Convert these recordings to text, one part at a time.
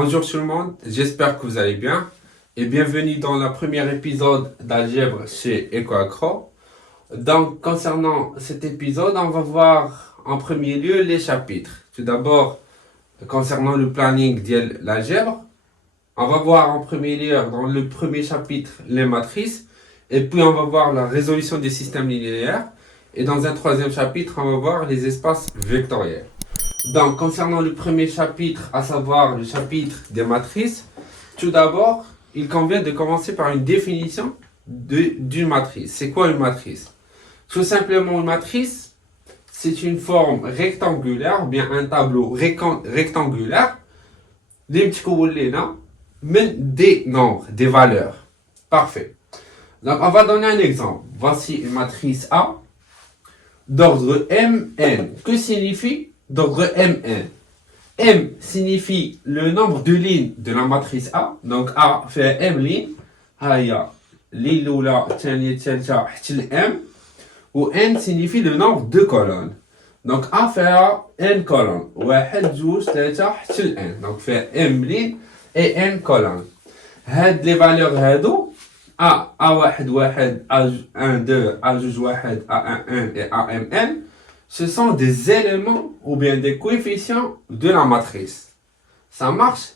Bonjour tout le monde, j'espère que vous allez bien et bienvenue dans le premier épisode d'Algèbre chez EcoAccro. Donc, concernant cet épisode, on va voir en premier lieu les chapitres. Tout d'abord, concernant le planning de l'algèbre, on va voir en premier lieu dans le premier chapitre les matrices et puis on va voir la résolution des systèmes linéaires et dans un troisième chapitre, on va voir les espaces vectoriels. Donc, concernant le premier chapitre, à savoir le chapitre des matrices, tout d'abord, il convient de commencer par une définition d'une matrice. C'est quoi une matrice? Tout simplement, une matrice, c'est une forme rectangulaire, ou bien un tableau rectangulaire, des nombres, des valeurs. Parfait. Donc, on va donner un exemple. Voici une matrice A d'ordre Mn. Que signifie d'ordre Mn? M signifie le nombre de lignes de la matrice A. Donc A fait M lignes. Haya, l'oula, M. Ou N signifie le nombre de colonnes. Donc A fait N colonnes. 1, 2, 3, N. Donc fait M lignes et N colonnes. Had les valeurs هادو A1, 1, 2, A2, 1, A1, et AMN, ce sont des éléments ou bien des coefficients de la matrice. Ça marche?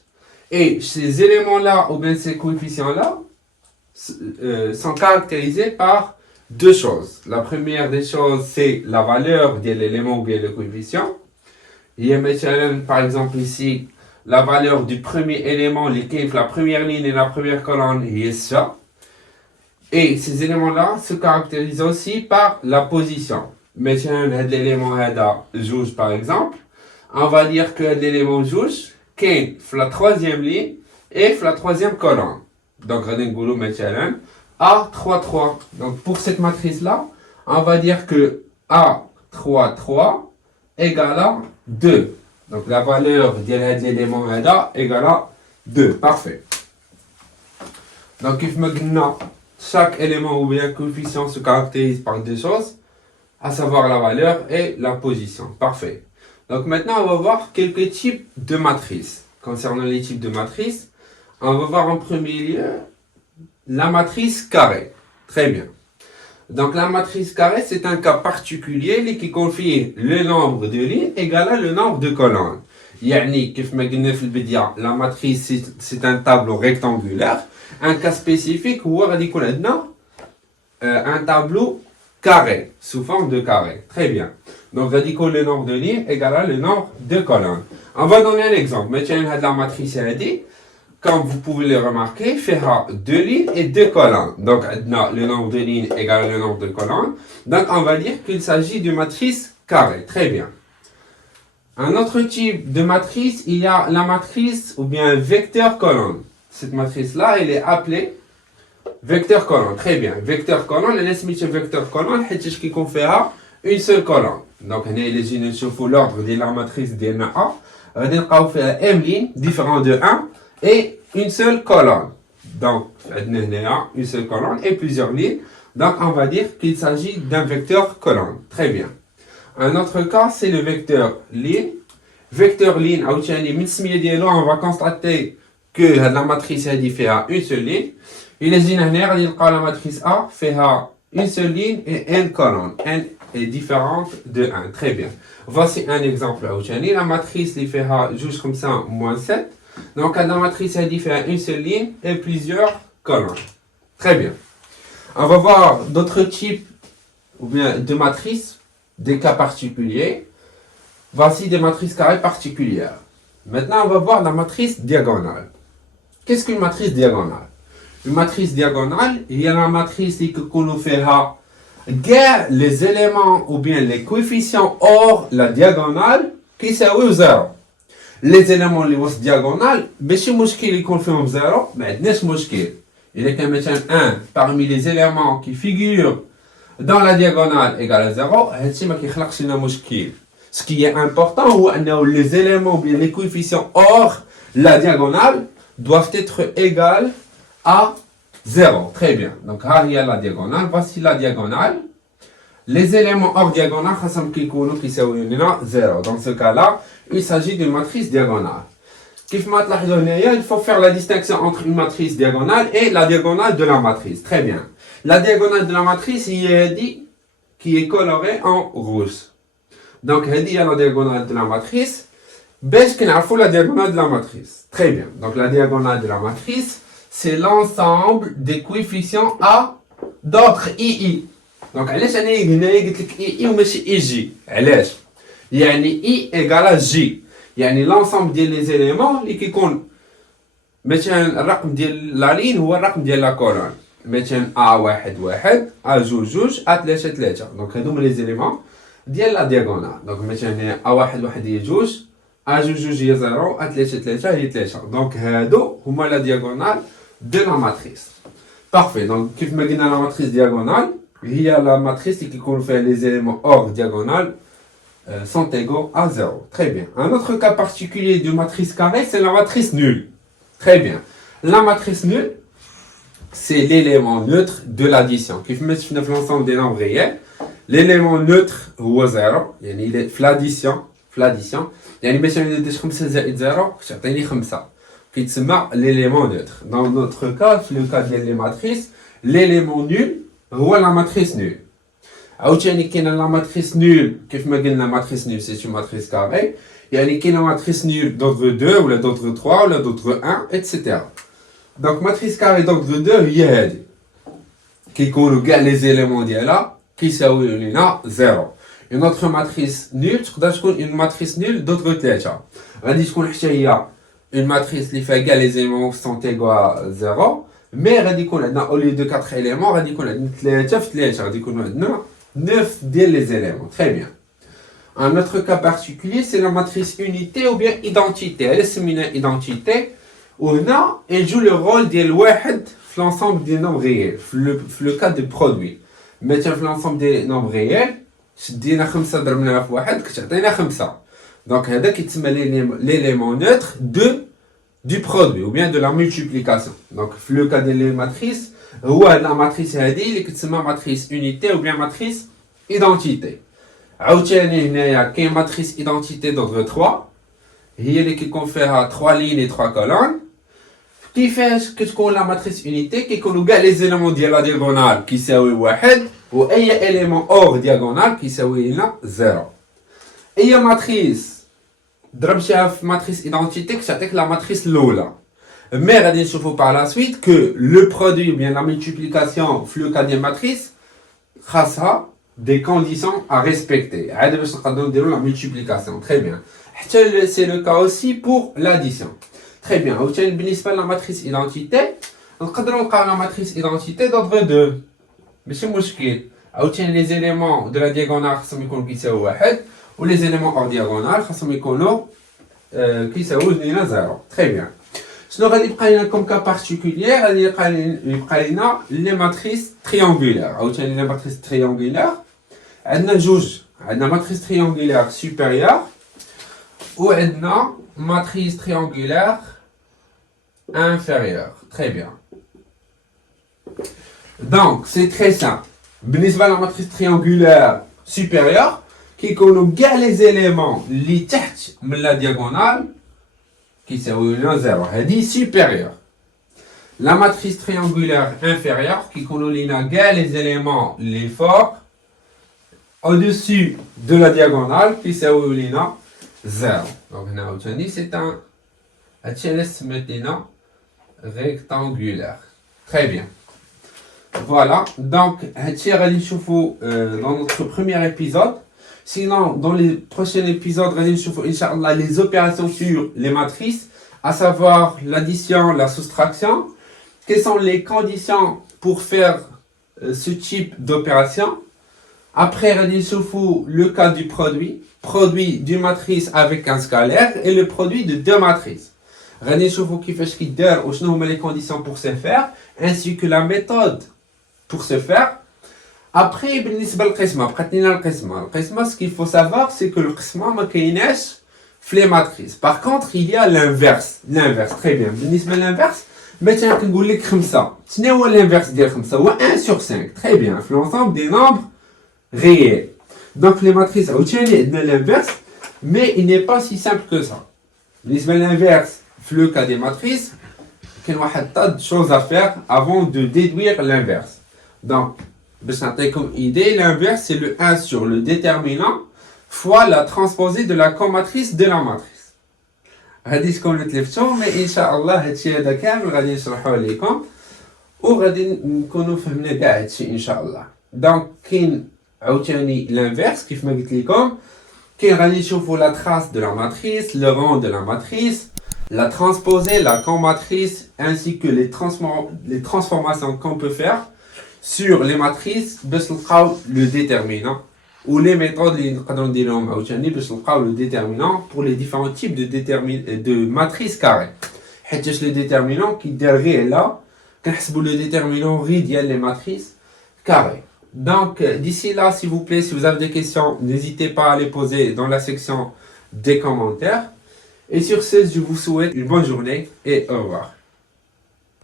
Et ces éléments-là ou bien ces coefficients-là sont caractérisés par deux choses. La première des choses, c'est la valeur de l'élément ou bien le coefficient. Il y a maintenant, par exemple ici, la valeur du premier élément, la première ligne et la première colonne, est ça. Et ces éléments-là se caractérisent aussi par la position. Maintenant, l'élément juge par exemple, on va dire que l'élément juge est la troisième ligne et la troisième colonne. Donc, on va dire maintenant A3, 3. Donc, pour cette matrice-là, on va dire que A3, 3 égale à 2. Donc, la valeur de l'élément égale à 2. Parfait. Donc, il faut que chaque élément ou bien coefficient se caractérise par deux choses, à savoir la valeur et la position. Parfait. Donc maintenant, on va voir quelques types de matrices. Concernant les types de matrices, on va voir en premier lieu la matrice carrée. Très bien. Donc la matrice carrée, c'est un cas particulier qui confie le nombre de lignes égal à le nombre de colonnes. يعني كيف ما قلنا في البداية la matrice c'est un tableau rectangulaire. Un cas spécifique où on a un tableau carré, sous forme de carré. Très bien. Donc, le nombre de lignes égale à le nombre de colonnes. On va donner un exemple. Maintenant, la matrice comme vous pouvez le remarquer, fera deux lignes et deux colonnes. Donc, le nombre de lignes égale le nombre de colonnes. Donc, on va dire qu'il s'agit d'une matrice carrée. Très bien. Un autre type de matrice, il y a la matrice ou bien vecteur colonne. Cette matrice-là, elle est appelée vecteur colonne. Très bien. Vecteur colonne, elle est mise vecteur colonne, parce qu'il confère une seule colonne. Donc, on a l'ordre de la matrice de A. On a M lignes, différent de 1, et une seule colonne. Donc, on a une seule colonne et plusieurs lignes. Donc, on va dire qu'il s'agit d'un vecteur colonne. Très bien. Un autre cas, c'est le vecteur ligne. Vecteur ligne, on va constater que la matrice A fait une seule ligne. Il est la matrice A fait une seule ligne et n colonne. N est différente de 1. Très bien. Voici un exemple. La matrice fait juste comme ça, moins 7. Donc la matrice A fait une seule ligne et plusieurs colonnes. Très bien. On va voir d'autres types ou bien de matrices, des cas particuliers. Voici des matrices carrées particulières. Maintenant, on va voir la matrice diagonale. Qu'est-ce qu'une matrice diagonale? Une matrice diagonale, il y a la matrice qui nous fait les éléments ou bien les coefficients hors la diagonale qui sont 0. Les éléments qui sont diagonales, ماشي مشكل يكون فيهم 0, ما عندناش مشكل. Il y a مثلا 1 parmi les éléments qui figurent dans la diagonale égale à 0, هادشي ما كيخلقش لنا مشكل. Ce qui est important, c'est que les éléments ou bien les coefficients hors la diagonale doivent être égaux à 0. Très bien. Donc, il y a la diagonale. Voici la diagonale. Les éléments hors diagonale, qui sont 0. Dans ce cas-là, il s'agit d'une matrice diagonale. Il faut faire la distinction entre une matrice diagonale et la diagonale de la matrice. Très bien. La diagonale de la matrice, il est dit qui est colorée en rouge. Donc, il y a la diagonale de la matrice. Baisse qu'on a la diagonale de la matrice. Très bien. Donc, la diagonale de la matrice, c'est l'ensemble des coefficients A d'autres II. Donc, علاش انا قلت لك II وماشي EJ؟ علاش؟ يعني I égale à J. يعني l'ensemble ديال لي زيليمون اللي كيكون مثلا الرقم ديال لا لين هو الرقم ديال لا كولون. مثلا A1 1 A2 2 A3 3. دونك هادو هما لي زيليمون ديال لا دياغونال. دونك مثلا A1 1 هي 2 A2 2 هي 0 A3 3 هي 3. دونك هادو هما لا دياغونال de la matrice. Parfait. Donc, كيف ما قلنا la matrice diagonale هي la matrice qui contient les éléments hors diagonale sont égaux à 0. Très bien. Un autre cas particulier de matrice carrée, c'est la matrice nulle. Très bien. La matrice nulle, c'est l'élément neutre de l'addition. Qui fait l'ensemble des nombres réels. L'élément neutre هو 0. يعني il est l'addition. يعني مثلا إذا درت 5 زائد 0 كتعطيني 5. Qui est l'élément neutre. Dans notre cas, le cas des matrices, l'élément nul هو la matrice nulle. عاوتاني كاينه la matrice nulle كيف ما قلنا matrice nulle c'est une matrice carrée. يعني كاينه matrice nulle d'ordre 2 ولا d'ordre 3 ولا d'ordre 1 etc. Donc matrice carrée d'ordre 2 هي هذه كيكونوا كاع les éléments ديالها كيساويو لينا 0. Une autre matrice nulle تقدر تكون une matrice nulle d'ordre 3. غادي تكون حتى هي une matrice اللي فيها كاع les éléments sont égaux à 0. Mais غادي يكون عندنا au lieu de 4 éléments غادي يكون عندنا 3 في 3 غادي يكونوا عندنا 9 ديال les éléments. Très bien. Un autre cas particulier, c'est la matrice unité ou bien identité. Elle est سمينا identité. وهنا elle joue le rôle ديال واحد في l'ensemble des nombres réels. في le cas de produit. مثلا في l'ensemble des nombres réels شدينا 5 ضربناها في واحد كتعطينا 5. Donc هذا كيتسمى l'élément neutre du produit ou bien de la multiplication. Donc le cas des matrices هو la matrice هذه اللي كتسمى matrice unité ou bien matrice identité. عاوتاني هنايا كاين matrice identité d'ordre 3 هي اللي كيكون فيها 3 lignes et 3 colonnes. كيفاش كتكون la matrice unité كيكونوا كاع les éléments ديال la diagonale كيساوي 1 و اي élément hors diagonale كيساوي لنا 0. اي matrice ضربتها في matrice identité كتعطيك la matrice الاولى. Mais غادي نشوفوا par la suite que le produit ou bien la multiplication في le cas des matrices خاصها des conditions à respecter. عاد باش نقدروا نديروا la multiplication. Très bien. حتى c'est le cas aussi pour l'addition. Très bien. عاوتاني بالنسبه لا matrice identité نقدروا نلقاو la matrice identité d'ordre 2. ماشي مشكل. عاوتاني les éléments de la diagonale خاصهم يكونوا كيساويو 1 و les éléments hors diagonale خاصهم يكونوا كيساويو لينا 0. Très bien. شنو غادي يبقى لنا كوم كا بارتيكولير غادي يبقى لنا لي ماتريس تريونغولير. عاوتاني لي ماتريس تريونغولير عندنا جوج. عندنا ماتريس تريونغولير سوبيريور وعندنا ماتريس تريونغولير inférieur. Très bien. Donc c'est très simple. بالنسبه لا ماتريس تريونغولير سوبيريور كيكونوا كاع لي زيليمون اللي تحت من لا دياغونال كيساويو لنا 0. هذه supérieure. La matrice triangulaire inférieure كيكونوا لينا كاع les éléments les forts au-dessus de la diagonale كيساويو لينا 0. Donc هنا عاوتاني c'est un هادشي علاش سميت لينا rectangulaire. Très bien. Voilà. Donc هادشي غادي نشوفو dans notre premier épisode. Sinon, dans les prochains épisodes, Inch'Allah, les opérations sur les matrices, à savoir l'addition, la soustraction. Quelles sont les conditions pour faire ce type d'opération? Après, le cas du produit d'une matrice avec un scalaire et le produit de deux matrices. Les conditions pour se faire, ainsi que la méthode pour se faire. Après, ce qu'il faut savoir, c'est que le qisma ma كايناش في les matrices. Par contre, il y a l'inverse. Très bien. L'inverse, مثلا كنقول لك 5. شنو هو l'inverse ديال 5 هو 1 sur 5. Très bien. في l'ensemble des nombres réels. Donc les matrices عاوتاني عندنا l'inverse, mais il n'est pas si simple que ça. بالنسبه l'inverse le cas des matrices, il y a un tas de choses à faire avant de déduire l'inverse. Donc, comme idée, l'inverse c'est le 1 sur le déterminant fois la transposée de la comatrice de la matrice. هذه شكون اللي تلفتو مي ان شاء الله هادشي هذا كامل غادي نشرحوه لكم وغادي نكونوا فهمنا كاع هادشي ان شاء الله. دونك كاين عاوتاني l'inverse كيف ما قلت لكم. كاين غادي نشوفوا la trace de la matrice, le rang de la matrice, la transposée, la comatrice ainsi que les transformations qu'on peut faire sur les matrices باش نلقاو le déterminant ou les méthodes اللي نقدروا نديروهم عاوتاني باش نلقاو le déterminant pour les différents types de matrices carrées. حيتاش le déterminant كيدار غير là كنحسبوا le déterminant غير ديال les matrices carrées. Donc d'ici là, s'il vous plaît, si vous avez des questions, n'hésitez pas à les poser dans la section des commentaires. Et sur ce, je vous souhaite une bonne journée et au revoir.